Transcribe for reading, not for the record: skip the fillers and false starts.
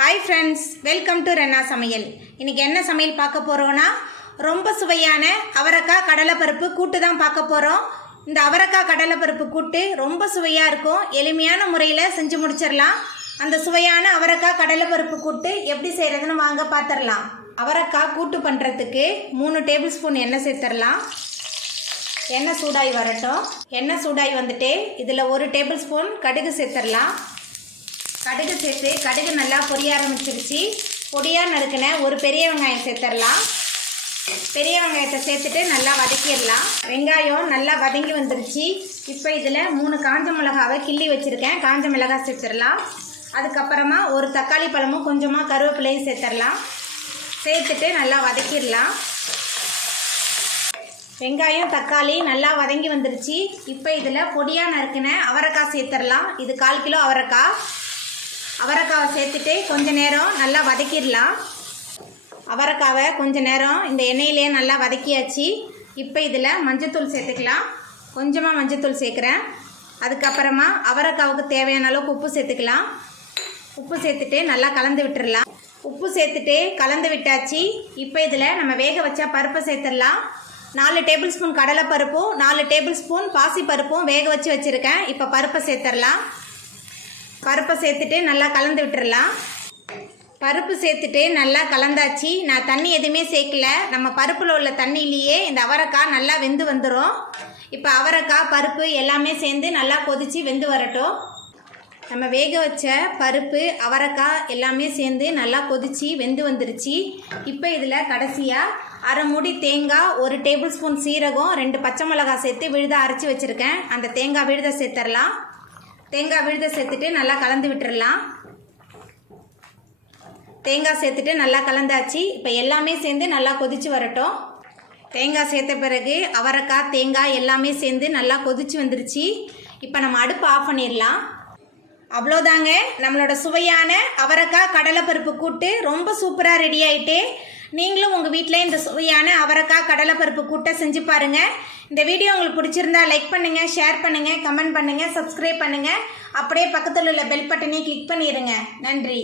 Hi friends welcome to रेन्ना समयल इनके என்ன சமையல் பார்க்க போறோம்னா ரொம்ப சுவையான அவரக்காய் கடலைப்பருப்பு கூட்டு தான் பார்க்க போறோம். இந்த அவரக்காய் கடலைப்பருப்பு கூட்டு ரொம்ப சுவையா இருக்கும். எளிமையான முறையில் செஞ்சு முடிச்சிடலாம். அந்த சுவையான அவரக்காய் கடலைப்பருப்பு கூட்டு எப்படி செய்யறதுன்னு வாங்க பார்த்துடலாம். அவரக்காய் கூட்டு பண்ணுறதுக்கு 3 டேபிள் ஸ்பூன் எண்ணெய் சேர்த்துடலாம். எண்ணெய் சூடாகி வரட்டும். எண்ணெய் சூடாகி வந்துட்டு இதில் 1 டேபிள் ஸ்பூன் கடுகு சேர்த்துடலாம். கடுகு சேர்த்து கடுகு நல்லா பொரிய ஆரம்பிச்சிருச்சு. பொடியாக நறுக்கின ஒரு பெரிய வெங்காயம் சேர்த்துடலாம். பெரிய வெங்காயத்தை சேர்த்துட்டு நல்லா வதக்கிடலாம். வெங்காயம் நல்லா வதங்கி வந்துருச்சு. இப்போ இதில் 3 காஞ்ச மிளகாவை கிள்ளி வச்சுருக்கேன். காஞ்ச மிளகாய் சேர்த்துடலாம். அதுக்கப்புறமா ஒரு தக்காளி பழமும் கொஞ்சமாக கருவேப்பிலையும் சேர்த்துடலாம். சேர்த்துட்டு நல்லா வதக்கிடலாம். வெங்காயம் தக்காளி நல்லா வதங்கி வந்துருச்சு. இப்போ இதில் பொடியாக நறுக்கின அவரைக்காய் சேர்த்துடலாம். இது 1/4 கிலோ அவரைக்காய். அவரைக்காவை சேர்த்துட்டு கொஞ்ச நேரம் நல்லா வதக்கிடலாம். அவரைக்காவை கொஞ்ச நேரம் இந்த எண்ணெயிலே நல்லா வதக்கியாச்சு. இப்போ இதில் மஞ்சத்தூள் சேர்த்துக்கலாம். கொஞ்சமாக மஞ்சத்தூள் சேர்க்குறேன். அதுக்கப்புறமா அவரைக்காவுக்கு தேவையான அளவுக்கு உப்பு சேர்த்துக்கலாம். உப்பு சேர்த்துட்டு நல்லா கலந்து விட்டுடலாம். உப்பு சேர்த்துட்டு கலந்து விட்டாச்சு. இப்போ இதில் நம்ம வேக வச்சா பருப்பை சேர்த்துடலாம். 4 டேபிள் ஸ்பூன் கடலைப்பருப்பும் 4 டேபிள் ஸ்பூன் பாசிப்பருப்பும் வேக வச்சு வச்சுருக்கேன். இப்போ பருப்பை சேர்த்துடலாம். பருப்பை சேர்த்துட்டு நல்லா கலந்து விட்டுடலாம். பருப்பு சேர்த்துட்டு நல்லா கலந்தாச்சு. நான் தண்ணி எதுவுமே சேர்க்கல. நம்ம பருப்பில் உள்ள தண்ணியிலேயே இந்த அவரைக்காய் நல்லா வெந்து வந்துடும். இப்போ அவரைக்காய் பருப்பு எல்லாமே சேர்ந்து நல்லா கொதித்து வெந்து வரட்டும். நம்ம வேக வச்ச பருப்பு அவரைக்காய் எல்லாமே சேர்ந்து நல்லா கொதித்து வெந்து வந்துருச்சு. இப்போ இதில் கடைசியாக அரை மூடி தேங்காய், 1 டேபிள் ஸ்பூன் சீரகம், 2 பச்சை மிளகாய் சேர்த்து விழுத அரைச்சி வச்சுருக்கேன். அந்த தேங்காய் விழுத சேர்த்துடலாம். தேங்காய் விழுத சேர்த்துட்டு நல்லா கலந்து விட்டுடலாம். தேங்காய் சேர்த்துட்டு நல்லா கலந்தாச்சு. இப்போ எல்லாமே சேர்ந்து நல்லா கொதித்து வரட்டும். தேங்காய் சேர்த்த பிறகு அவரைக்காய் தேங்காய் எல்லாமே சேர்ந்து நல்லா கொதித்து வந்துருச்சு. இப்போ நம்ம அடுப்பு ஆஃப் பண்ணிடலாம். அவ்வளோதாங்க, நம்மளோட சுவையான அவரைக்காய் கடலைப்பருப்பு கூட்டு ரொம்ப சூப்பராக ரெடி ஆகிட்டு. நீங்களும் உங்கள் வீட்டில் இந்த சுவையான அவரைக்காய் கடலைப்பருப்பு கூட்டை செஞ்சு பாருங்கள். இந்த வீடியோ உங்களுக்கு பிடிச்சிருந்தா லைக் பண்ணுங்கள், ஷேர் பண்ணுங்கள், கமெண்ட் பண்ணுங்கள், சப்ஸ்கிரைப் பண்ணுங்கள். அப்படியே பக்கத்தில் உள்ள பெல் பட்டனையும் கிளிக் பண்ணிடுங்க. நன்றி.